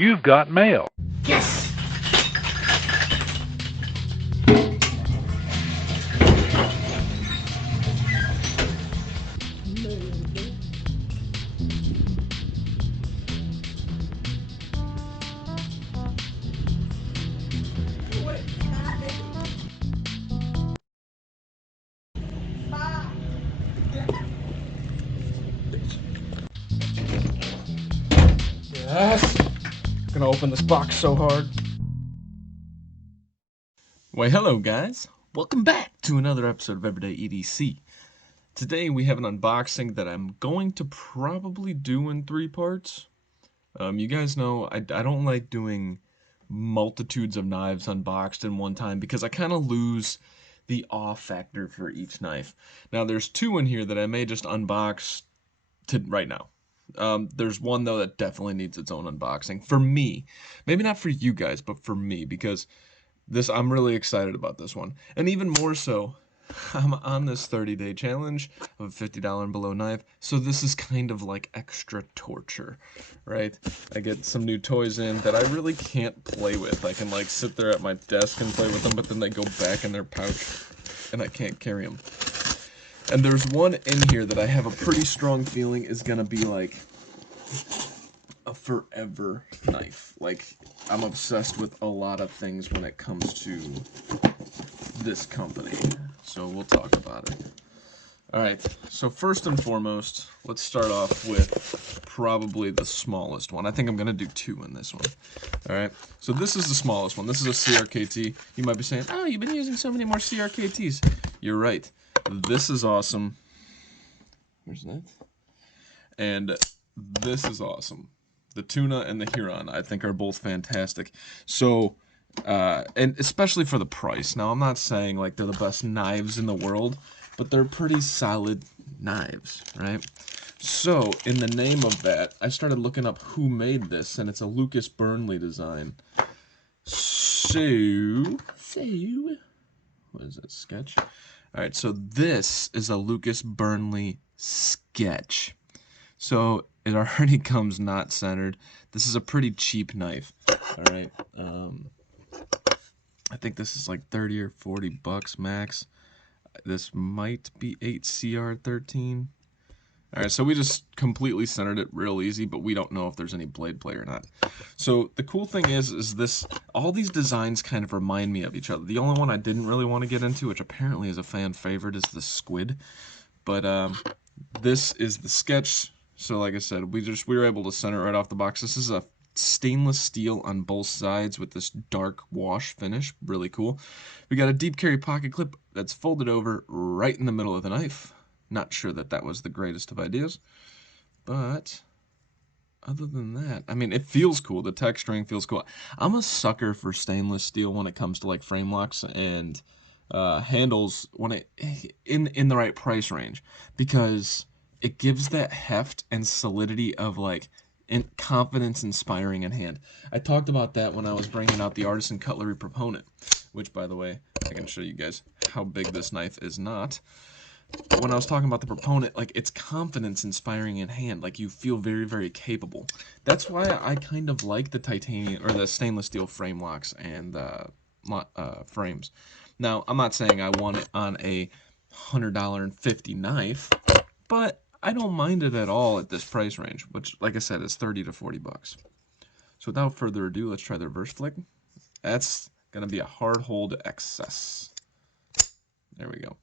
You've got mail. Yes! Yes! I'm gonna open this box so hard. Why, hello guys! Welcome back to another episode of Everyday EDC. Today we have an unboxing that I'm going to probably do in 3 parts. You guys know I don't like doing multitudes of knives unboxed in one time because I kind of lose the awe factor for each knife. Now there's 2 in here that I may just unbox right now. There's one though that definitely needs its own unboxing for me. Maybe not for you guys, but for me, because I'm really excited about this one. And even more so, I'm on this 30-day challenge of a $50 and below knife, so this is kind of like extra torture, right? I get some new toys in that I really can't play with. I can like sit there at my desk and play with them, but then they go back in their pouch and I can't carry them. And there's one in here that I have a pretty strong feeling is gonna be like a forever knife. Like, I'm obsessed with a lot of things when it comes to this company. So we'll talk about it. Alright, so first and foremost, let's start off with probably the smallest one. I think I'm gonna do 2 in this one. Alright, so this is the smallest one. This is a CRKT. You might be saying, oh, you've been using so many more CRKTs. You're right. This is awesome. Where's that? And this is awesome. The tuna and the Huron, I think, are both fantastic. So, and especially for the price. Now, I'm not saying like they're the best knives in the world, but they're pretty solid knives, right? So, in the name of that, I started looking up who made this, and it's a Lucas Burnley design. So, what is that, sketch? Alright, so this is a Lucas Burnley sketch. So it already comes not centered. This is a pretty cheap knife. Alright. I think this is like 30 or 40 bucks max. This might be 8CR13. Alright, so we just completely centered it real easy, but we don't know if there's any blade play or not. So the cool thing is this, all these designs kind of remind me of each other. The only one I didn't really want to get into, which apparently is a fan favorite, is the squid. But this is the sketch. So like I said, we were able to center it right off the box. This is a stainless steel on both sides with this dark wash finish. Really cool. We got a deep carry pocket clip that's folded over right in the middle of the knife. Not sure that was the greatest of ideas, but other than that, I mean, it feels cool. The texturing feels cool. I'm a sucker for stainless steel when it comes to like frame locks and handles when it in the right price range, because it gives that heft and solidity of like confidence inspiring in hand. I talked about that when I was bringing out the Artisan Cutlery Proponent, which, by the way, I can show you guys how big this knife is not. When I was talking about the Proponent, like, it's confidence inspiring in hand. Like, you feel very, very capable. That's why I kind of like the titanium or the stainless steel frame locks and frames. Now, I'm not saying I want it on a $100.50 knife, but I don't mind it at all at this price range, which, like I said, is 30 to 40 bucks. So without further ado, let's try the reverse flick. That's gonna be a hard hold excess. There we go.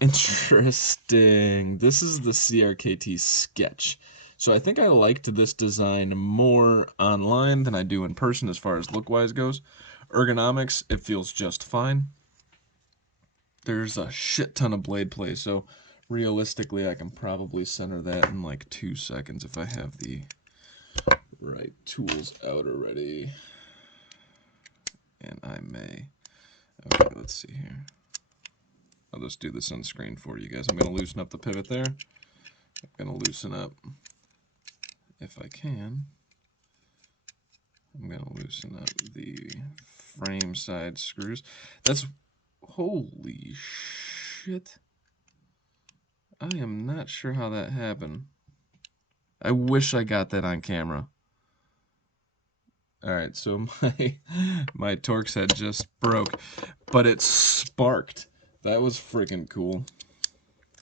Interesting. This is the CRKT sketch. So I think I liked this design more online than I do in person as far as look-wise goes. Ergonomics, it feels just fine. There's a shit ton of blade play, so realistically I can probably center that in like 2 seconds if I have the right tools out already. And I may. Okay, let's see here. I'll just do this on screen for you guys. I'm going to loosen up the pivot there. I'm going to loosen up, if I can, I'm going to loosen up the frame side screws. That's, holy shit. I am not sure how that happened. I wish I got that on camera. Alright, so my Torx head just broke, but it sparked. That was freaking cool.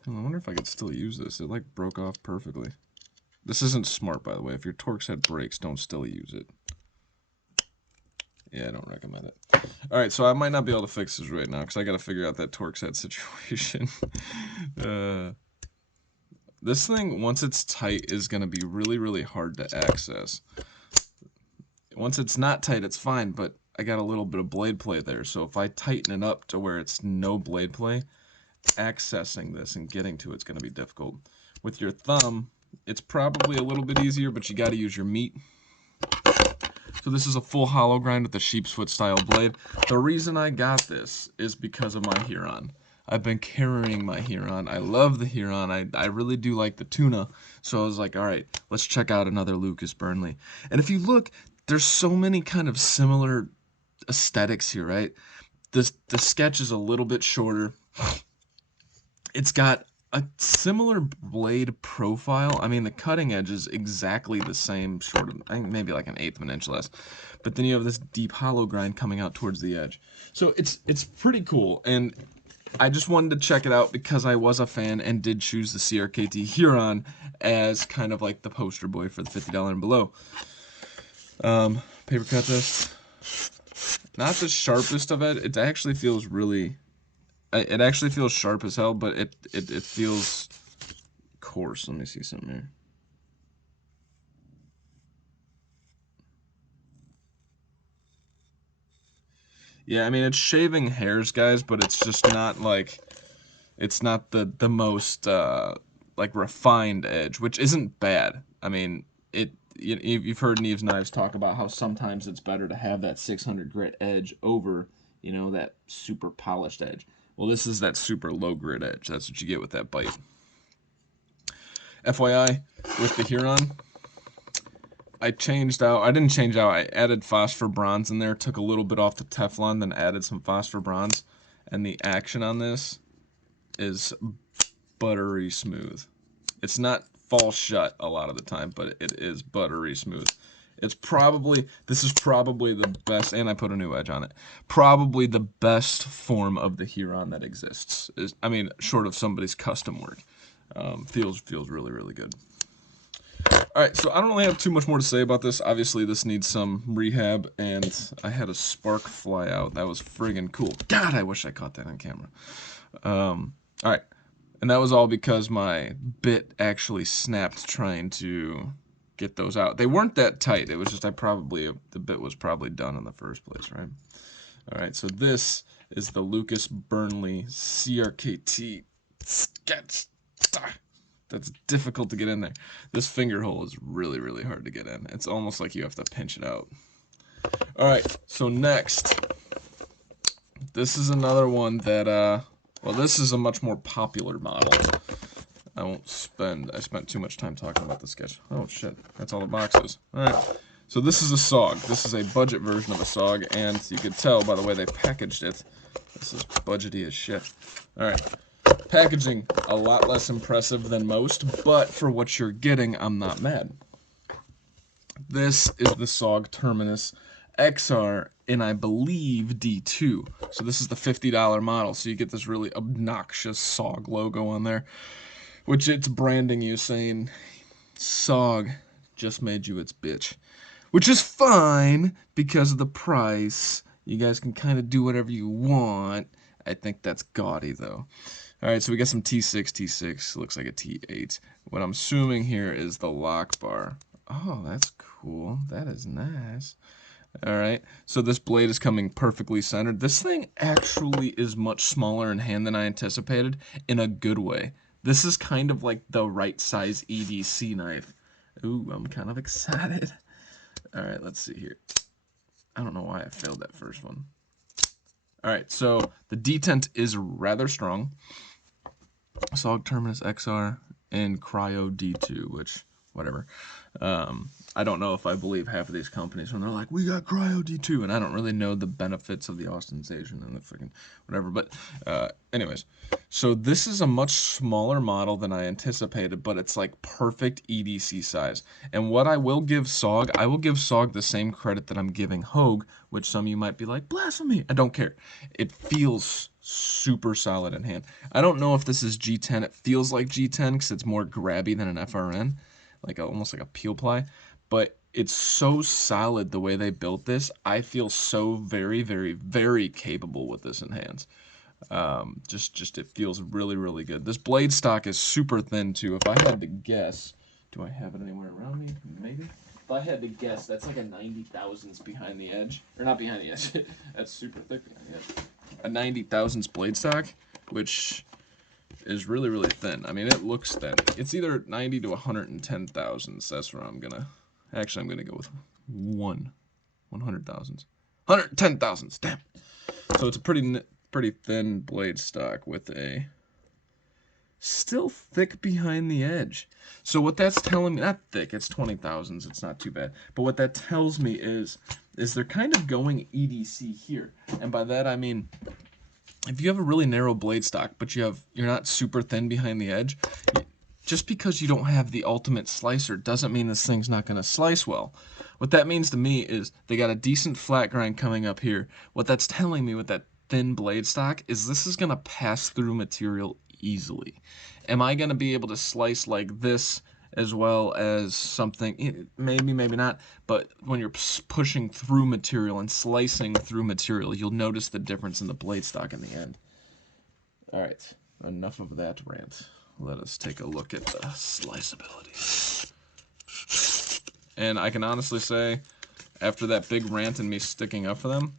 I wonder if I could still use this. It like broke off perfectly. This isn't smart, by the way. If your Torx head breaks, don't still use it. Yeah, I don't recommend it. Alright, so I might not be able to fix this right now because I got to figure out that Torx head situation. This thing, once it's tight, is going to be really, really hard to access. Once it's not tight, it's fine, but I got a little bit of blade play there. So if I tighten it up to where it's no blade play, accessing this and getting to it's going to be difficult. With your thumb, it's probably a little bit easier, but you got to use your meat. So this is a full hollow grind with a sheep's foot style blade. The reason I got this is because of my Huron. I've been carrying my Huron. I love the Huron. I really do like the tuna. So I was like, all right, let's check out another Lucas Burnley. And if you look, there's so many kind of similar aesthetics here, right? The sketch is a little bit shorter. It's got a similar blade profile. I mean, the cutting edge is exactly the same, short of, I think maybe like an eighth of an inch less. But then you have this deep hollow grind coming out towards the edge. So it's pretty cool, and I just wanted to check it out because I was a fan and did choose the CRKT Huron as kind of like the poster boy for the $50 and below. Paper cut this. Not the sharpest of it. It actually feels really... It actually feels sharp as hell, but it feels coarse. Let me see something here. Yeah, I mean, it's shaving hairs, guys, but it's just not like... It's not the most, like, refined edge, which isn't bad. I mean, you've heard Neve's Knives talk about how sometimes it's better to have that 600 grit edge over, you know, that super polished edge. Well, this is that super low grit edge. That's what you get with that bite. FYI, with the Huron, I didn't change out, I added phosphor bronze in there, took a little bit off the Teflon, then added some phosphor bronze, and the action on this is buttery smooth. It's not falls shut a lot of the time, but it is buttery smooth. This is probably the best, and I put a new edge on it, probably the best form of the Huron that exists. I mean, short of somebody's custom work. Feels really, really good. Alright, so I don't really have too much more to say about this. Obviously, this needs some rehab, and I had a spark fly out. That was friggin' cool. God, I wish I caught that on camera. Alright, and that was all because my bit actually snapped trying to get those out. They weren't that tight. It was just the bit was probably done in the first place, right? Alright, so this is the Lucas Burnley CRKT sketch. That's difficult to get in there. This finger hole is really, really hard to get in. It's almost like you have to pinch it out. Alright, so next. This is another one that, well, this is a much more popular model. I spent too much time talking about the sketch. Oh shit, that's all the boxes. Alright, so this is a SOG. This is a budget version of a SOG, and you could tell by the way they packaged it, this is budgety as shit. Alright, packaging, a lot less impressive than most, but for what you're getting, I'm not mad. This is the SOG Terminus XR in, I believe, D2. So this is the $50 model, so you get this really obnoxious SOG logo on there, which it's branding you saying, SOG just made you its bitch. Which is fine, because of the price. You guys can kind of do whatever you want. I think that's gaudy, though. Alright, so we got some T6, looks like a T8. What I'm assuming here is the lock bar. Oh, that's cool. That is nice. Alright, so this blade is coming perfectly centered. This thing actually is much smaller in hand than I anticipated, in a good way. This is kind of like the right size EDC knife. Ooh, I'm kind of excited. Alright, let's see here. I don't know why I failed that first one. Alright, so the detent is rather strong. SOG Terminus XR and Cryo D2, which whatever. I don't know if I believe half of these companies when they're like, we got Cryo D2, and I don't really know the benefits of the Austinization and the freaking whatever. But anyways, so this is a much smaller model than I anticipated, but it's like perfect EDC size. And what I will give SOG, I will give SOG the same credit that I'm giving Hogue, which some of you might be like, blasphemy. I don't care. It feels super solid in hand. I don't know if this is G10. It feels like G10 because it's more grabby than an FRN, like almost like a peel ply. But it's so solid the way they built this. I feel so very, very, very capable with this in hands. Just it feels really, really good. This blade stock is super thin too. If I had to guess, do I have it anywhere around me? Maybe. If I had to guess, that's like a 90 thousandths behind the edge, or not behind the edge. That's super thick behind the edge. A 90 thousandths blade stock, which is really, really thin. I mean, it looks thin. It's either 90 to 110 thousandths. That's where I'm gonna. Actually, I'm gonna go with 100 thousandths. 110 thousandths. Damn. So it's a pretty thin blade stock with a still thick behind the edge. So what that's telling me, not thick, it's 20 thousandths, it's not too bad. But what that tells me is they're kind of going EDC here. And by that I mean, if you have a really narrow blade stock, but you're not super thin behind the edge, just because you don't have the ultimate slicer doesn't mean this thing's not going to slice well. What that means to me is they got a decent flat grind coming up here. What that's telling me with that thin blade stock is this is going to pass through material easily. Am I going to be able to slice like this as well as something? Maybe, maybe not. But when you're pushing through material and slicing through material, you'll notice the difference in the blade stock in the end. All right, enough of that rant. Let us take a look at the sliceability. And I can honestly say, after that big rant and me sticking up for them,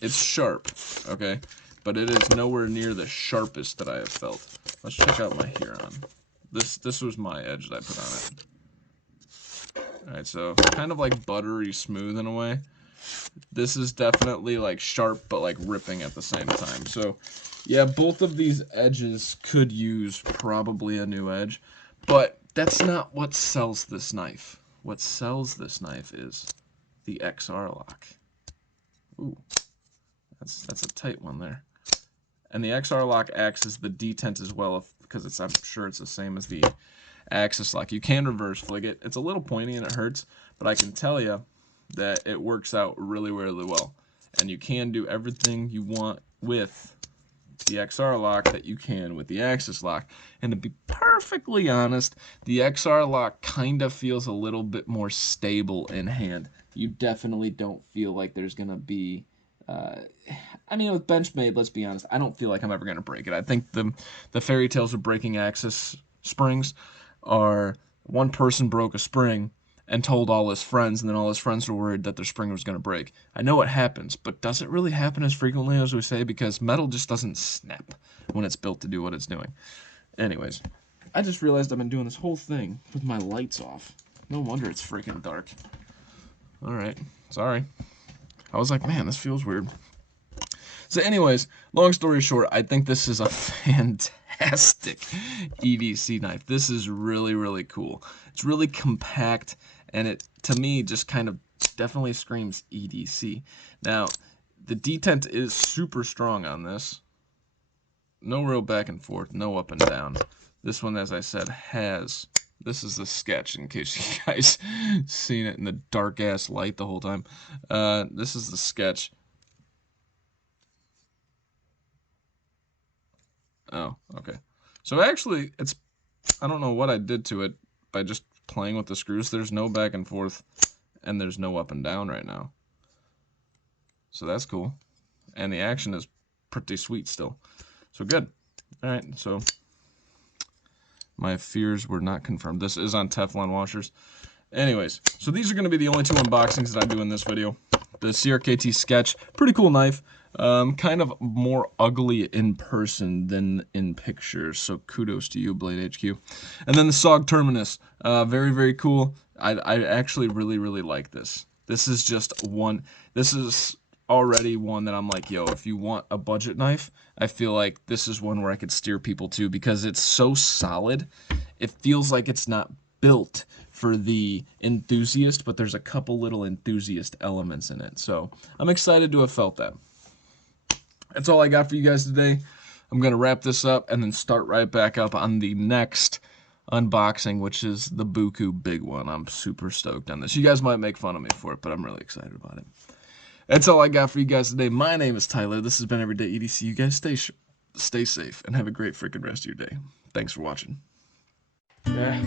it's sharp, okay? But it is nowhere near the sharpest that I have felt. Let's check out my Huron. This was my edge that I put on it. Alright, so kind of like buttery smooth in a way. This is definitely like sharp, but like ripping at the same time. So yeah, both of these edges could use probably a new edge, but that's not what sells this knife. What sells this knife is the XR lock. Ooh, that's a tight one there. And the XR lock acts as the detent as well, because I'm sure it's the same as the axis lock. You can reverse flig it. It's a little pointy and it hurts, but I can tell you that it works out really, really well. And you can do everything you want with the XR lock that you can with the axis lock. And to be perfectly honest, the XR lock kind of feels a little bit more stable in hand. You definitely don't feel like there's going to be... I mean, with Benchmade, let's be honest, I don't feel like I'm ever going to break it. I think the fairy tales of breaking axis springs are one person broke a spring and told all his friends, and then all his friends were worried that their spring was going to break. I know it happens, but does it really happen as frequently as we say? Because metal just doesn't snap when it's built to do what it's doing. Anyways, I just realized I've been doing this whole thing with my lights off. No wonder it's freaking dark. Alright, sorry. I was like, man, this feels weird. So anyways, long story short, I think this is a fantastic EDC knife. This is really, really cool. It's really compact, and it, to me, just kind of definitely screams EDC. Now, the detent is super strong on this. No real back and forth, no up and down. This one, as I said, has... This is the sketch, in case you guys seen it in the dark-ass light the whole time. This is the sketch. Oh, okay. So actually, it's... I don't know what I did to it by just playing with the screws. There's no back and forth, and there's no up and down right now. So that's cool. And the action is pretty sweet still. So good. Alright, so... My fears were not confirmed. This is on Teflon washers. Anyways, so these are going to be the only two unboxings that I do in this video. The CRKT Sketch, pretty cool knife. Kind of more ugly in person than in pictures, so kudos to you, Blade HQ. And then the SOG Terminus, very, very cool. I actually really, really like this. This is just one, this is already one that I'm like, yo, if you want a budget knife, I feel like this is one where I could steer people to because it's so solid. It feels like it's not built for the enthusiast, but there's a couple little enthusiast elements in it. So I'm excited to have felt that. That's all I got for you guys today. I'm going to wrap this up and then start right back up on the next unboxing, which is the Buku big one. I'm super stoked on this. You guys might make fun of me for it, but I'm really excited about it. That's all I got for you guys today. My name is Tyler. This has been Everyday EDC. You guys stay safe and have a great freaking rest of your day. Thanks for watching. Yeah.